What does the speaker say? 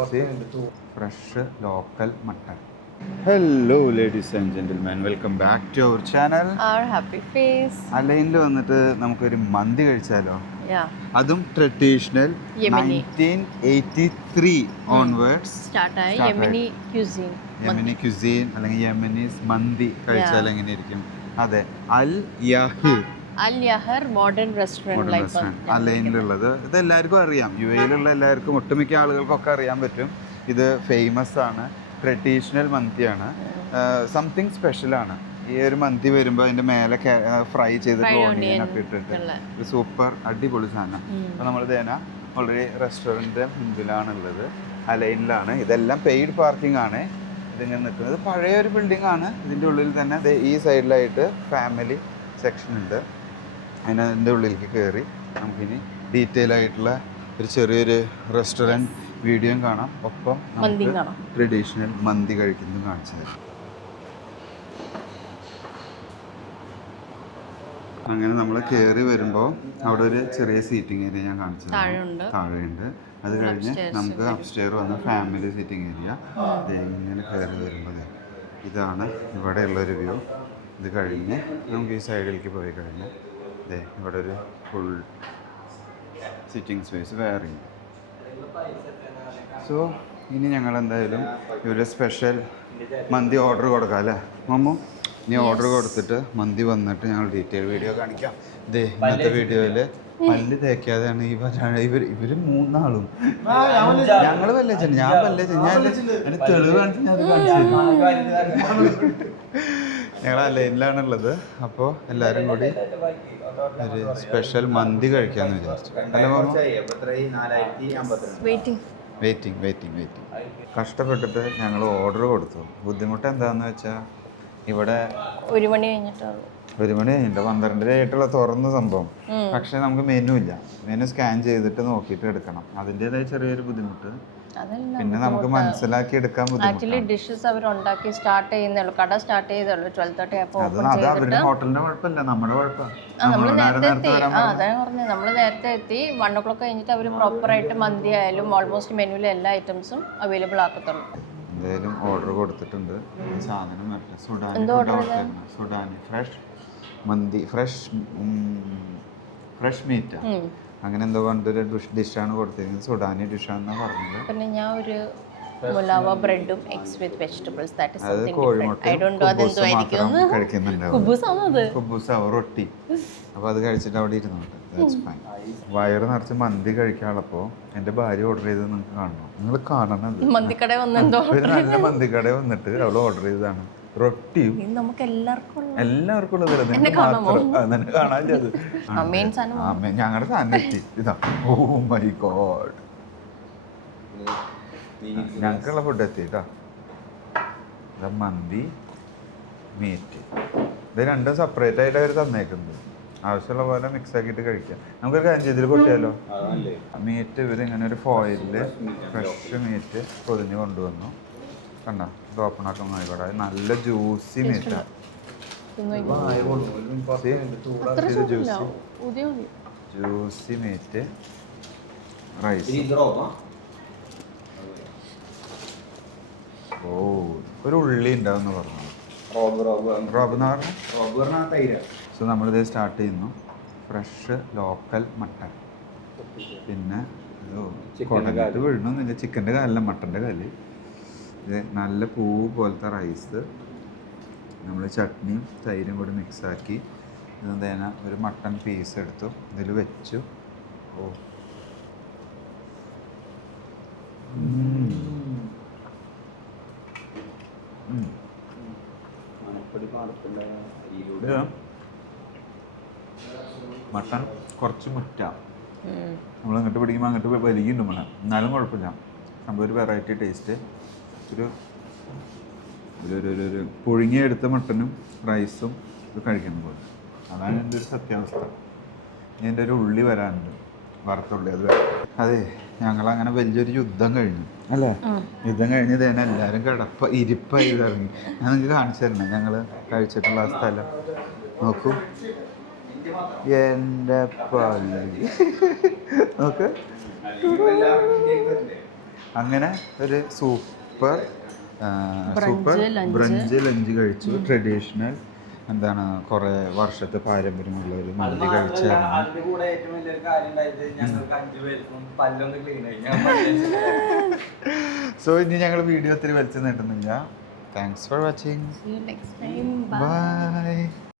Fresh local mutton. Hello ladies and gentleman, welcome back to our channel Happy Face. അലൈനിൽ വന്നിട്ട് നമുക്കൊരു മന്തി കഴിച്ചാലോ? Yeah. അതും ട്രഡീഷണൽ Yemeni. 1983 ഓൺവേർഡ്സ് സ്റ്റാർട്ടായി യമനി ക്യൂസിൻ. യമനി ക്യുസീൻ അല്ലെങ്കിൽ യമനീസ് മന്തി കഴിച്ചാൽ എങ്ങനെയിരിക്കും? അതെ, അൽ യഹീർ അൽ യഹർ മോഡേൺ റെസ്റ്റോറൻറ്റ് അലൈനിലുള്ളത്. ഇത് എല്ലാവർക്കും അറിയാം, യു എയിലുള്ള എല്ലാവർക്കും, ഒട്ടുമിക്ക ആളുകൾക്കൊക്കെ അറിയാൻ പറ്റും. ഇത് ഫേമസ് ആണ്, ട്രഡീഷണൽ മന്തിയാണ്, സംതിങ് സ്പെഷ്യലാണ്. ഈ ഒരു മന്തി വരുമ്പോൾ അതിൻ്റെ മേലെ ഫ്രൈ ചെയ്തിട്ട് ഓണിയനൊക്കെ ഇട്ടിട്ട് ഒരു സൂപ്പർ അടിപൊളി സാധനം. അപ്പോൾ നമ്മൾ ഇതേന ഓൾറെഡി റെസ്റ്റോറൻറ്റ് മുമ്പിലാണുള്ളത്, അലൈനിലാണ്. ഇതെല്ലാം പെയ്ഡ് പാർക്കിംഗ് ആണ്. ഇതിങ്ങനെ നിൽക്കുന്നത് പഴയൊരു ബിൽഡിംഗ് ആണ്. ഇതിൻ്റെ ഉള്ളിൽ തന്നെ ഈ സൈഡിലായിട്ട് ഫാമിലി സെക്ഷൻ ഉണ്ട്. അതിൻ്റെ ഉള്ളിലേക്ക് കയറി നമുക്കിനി ഡീറ്റെയിൽ ആയിട്ടുള്ള ഒരു ചെറിയൊരു റെസ്റ്റോറൻറ്റ് വീഡിയോയും കാണാം, ഒപ്പം ട്രഡീഷണൽ മന്തി കഴിക്കുന്നതും കാണിച്ചു തരാം. അങ്ങനെ നമ്മൾ കയറി വരുമ്പോൾ അവിടെ ഒരു ചെറിയ സീറ്റിംഗ് ഏരിയ ഞാൻ കാണിച്ചു തരാം, താഴെയുണ്ട്. അത് കഴിഞ്ഞ് നമുക്ക് അപ്സ്റ്റെയർ വന്ന ഫാമിലി സീറ്റിംഗ് ഏരിയ. ഇങ്ങനെ കയറി വരുമ്പോൾ ഇതാണ് ഇവിടെയുള്ളൊരു വ്യൂ. ഇത് കഴിഞ്ഞ് നമുക്ക് ഈ സൈഡിലേക്ക് പോയി കഴിഞ്ഞ് ഇവിടെ ഒരു ഫുൾ സിറ്റിംഗ് സ്പേസ് വേറെ. സോ ഇനി ഞങ്ങൾ എന്തായാലും ഇവിടെ സ്പെഷ്യൽ മന്തി ഓർഡർ കൊടുക്കാം അല്ലേ മമ്മു? ഇനി ഓർഡർ കൊടുത്തിട്ട് മന്തി വന്നിട്ട് ഞങ്ങൾ ഡീറ്റെയിൽ വീഡിയോ കാണിക്കാം. ഇന്നത്തെ വീഡിയോയിൽ പല്ല് തേക്കാതെയാണ് ഇവർ മൂന്നാളും. ഞങ്ങൾ പല്ലേച്ചൻ, ഞാൻ പല്ലേച്ചൻ, ഞാൻ അതിന് തെളിവ് കാണിച്ച് ഞാൻ അത് കാണിച്ചു. ഞങ്ങൾ ലൈനിലാണുള്ളത്. അപ്പോൾ എല്ലാവരും കൂടി ഒരു സ്പെഷ്യൽ മന്തി കഴിക്കാമെന്ന് വിചാരിച്ചു. അല്ല മാമ? വെയിറ്റിംഗ്. കഷ്ടപ്പെട്ടിട്ട് ഞങ്ങൾ ഓർഡർ കൊടുത്തു. ബുദ്ധിമുട്ട് എന്താണെന്ന് വെച്ചാൽ ഇവിടെ 1 മണി കഴിഞ്ഞിട്ട് 12:30 ആയിട്ടുള്ള തുറന്ന സംഭവം. പക്ഷെ നമുക്ക് മെനു ഇല്ല. മെനു സ്കാൻ ചെയ്തിട്ട് നോക്കിയിട്ട് എടുക്കണം. അതിൻ്റെതായ ചെറിയൊരു ബുദ്ധിമുട്ട്. പിന്നെ നമുക്ക് മനസ്സിലാക്കി എടുക്കാൻ ബുദ്ധിമുട്ടാണ്. ഡിഷസ് അവർ ഉണ്ടാക്കി സ്റ്റാർട്ട് ചെയ്യുന്നുള്ളൂ, കട സ്റ്റാർട്ട് ചെയ്തുള്ളൂ 12:30 ആയപ്പോൾ. അവരുടെ ഹോട്ടലിന്റെ കുഴപ്പമില്ല, നമ്മുടെ കുഴപ്പമാണ്. നമ്മൾ നേരത്തെ എത്തി. അതാണ് പറഞ്ഞത്, നമ്മൾ നേരത്തെ എത്തി. 1 o'clock കഴിഞ്ഞിട്ട് അവർ പ്രോപ്പറായിട്ട് മന്തി ആയാലും ഓൾമോസ്റ്റ് മെനുവിലെ എല്ലാ ഐറ്റംസും അവൈലബിൾ ആക്കത്തുള്ളൂ. എന്തായാലും ഓർഡർ കൊടുത്തിട്ടുണ്ട്. സാധനം സുഡാനി ഫ്രഷ് മന്തി, ഫ്രഷ് മീറ്റ് അങ്ങനെ എന്തോ പറഞ്ഞൊരു ഡിഷാണ് കൊടുത്തിരിക്കുന്നത്. സുഡാനി ഡിഷാണെന്നാണ് പറഞ്ഞത്. പിന്നെ ഞാൻ ഒരു മുലാവ ബ്രെഡും eggs with vegetables, that is something different. I don't know അതെന്തോ ആയിരിക്കും. കുബൂസ് റൊട്ടി. അപ്പോൾ അത് കഴിച്ചിട്ട് അവിടെ ഇരുന്നുണ്ട്. That's fine. വയറ് നിറച്ച് മന്തി കഴിക്കാനുള്ളപ്പോൾ എൻ്റെ ഭാര്യ ഓർഡർ ചെയ്തത് നിങ്ങൾക്ക് കാണണം. നിങ്ങൾ കാണണം. മന്തിക്കട വന്നെന്തോ നല്ല മന്തിക്കട വന്നിട്ട് അവൾ ഓർഡർ ചെയ്തതാണ്. റൊട്ടിയും നമുക്ക് എല്ലാവർക്കും ഉള്ളതല്ല, നിനക്ക് മാത്രം നിനക്ക് കാണാൻ ചെയ്ത് ഞങ്ങളുടെ സാധനം എത്തി. ഇതാ, ഓ മൈ ഗോഡ്, ഞങ്ങൾക്കുള്ള ഫുഡ് എത്തി കേട്ടോ. ഇതാ മന്തി, മീറ്റ്. ഇത് രണ്ടും സെപ്പറേറ്റ് ആയിട്ട് അവർ തന്നേക്കുന്നത്. ആവശ്യമുള്ള പോലെ മിക്സ് ആക്കിയിട്ട് കഴിക്കാം. നമുക്കൊരു കാര്യം ചെയ്തിൽ കൊട്ടിയാലോ? മീറ്റ് ഇവരിങ്ങനെ ഒരു ഫോയിലിൽ ഫ്രഷ് മീറ്റ് പൊതിഞ്ഞ് കൊണ്ടുവന്നു. കണ്ടോ, ഇത് ഓപ്പൺ ആക്കാൻ നോക്കിക്കോട്ടെ. അത് നല്ല ജ്യൂസി മീറ്റാണ്. Juicy meat, rice. ഓ, ഒരു ഉള്ളി ഉണ്ടാവുമെന്ന് പറഞ്ഞു. സോ നമ്മളിത് സ്റ്റാർട്ട് ചെയ്യുന്നു. Fresh local mutton. പിന്നെ കൊടങ്ങിട്ട് വീഴണമെന്നില്ല, ചിക്കൻ്റെ കാലല്ല, മട്ടൻ്റെ കാല്. ഇത് നല്ല പൂ പോലത്തെ റൈസ്. നമ്മൾ ചട്നിയും തൈരും കൂടി മിക്സാക്കി ഇതെന്തേന ഒരു മട്ടൺ പീസ് എടുത്തു, ഇതിൽ വെച്ചു. ഓ, മട്ടൺ കുറച്ച് മുറ്റ. നമ്മൾ അങ്ങോട്ട് പിടിക്കുമ്പോൾ അങ്ങോട്ട് വലിയുണ്ട് മണം, എന്നാലും കുഴപ്പമില്ല. സംഭവം ഒരു വെറൈറ്റി ടേസ്റ്റ്. ഒരു പുഴുങ്ങിയെടുത്ത മട്ടനും റൈസും ഇത് കഴിക്കുന്ന പോലെ. അതാണ് എൻ്റെ ഒരു സത്യാവസ്ഥ. ഇനി എൻ്റെ ഒരു ഉള്ളി വരാനുണ്ട്, വറുത്തുള്ളി. അതെ, ഞങ്ങളങ്ങനെ വലിയൊരു യുദ്ധം കഴിഞ്ഞു അല്ലേ? യുദ്ധം കഴിഞ്ഞ് തന്നെ എല്ലാവരും ഇരിപ്പായി ഇറങ്ങി. ഞാൻ നിങ്ങൾക്ക് കാണിച്ചു തരണം ഞങ്ങൾ കഴിച്ചിട്ടുള്ള ആ സ്ഥലം. നോക്കൂ, എൻ്റെ പള്ളി നോക്ക്. അങ്ങനെ ഒരു സൂപ്പർ ബ്രഞ്ച് ലഞ്ച് കഴിച്ചു. ട്രഡീഷണൽ എന്താണ് കുറേ വർഷത്തെ പാരമ്പര്യമുള്ള ഒരു മന്തി കഴിച്ചായിരുന്നു. സോ ഇനി ഞങ്ങൾ വീഡിയോ ഒത്തിരി വലിച്ചു നീട്ടുന്നില്ല. Thanks for watching. See you next time. By.